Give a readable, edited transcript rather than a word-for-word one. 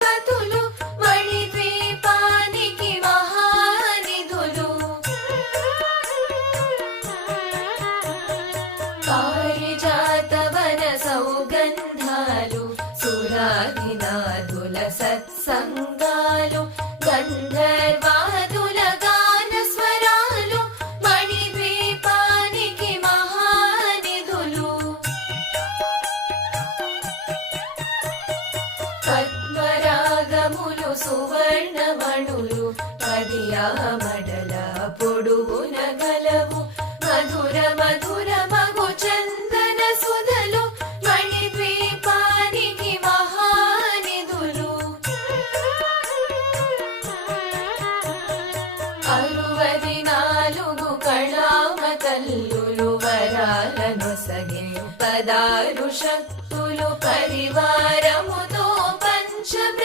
కతులు మణిద్వీపానికి మహానిధులు పారిజాతవన సౌగంధాలు సురాధినాథుల సత్సంగాలు గంధర్వాదుల గాన స్వరాలు మణిద్వీపానికి మహానిధులు పద్మరాగములు సువర్ణమణులు పదియామడల పొడుగున గలవు మధుర మధుర మగు చందన సుధలు మణిద్వీపానికి మహానిధులు అరువది నాలుగు కళామ తల్లులు వరాలను సగే పదారు శక్తులు పరివార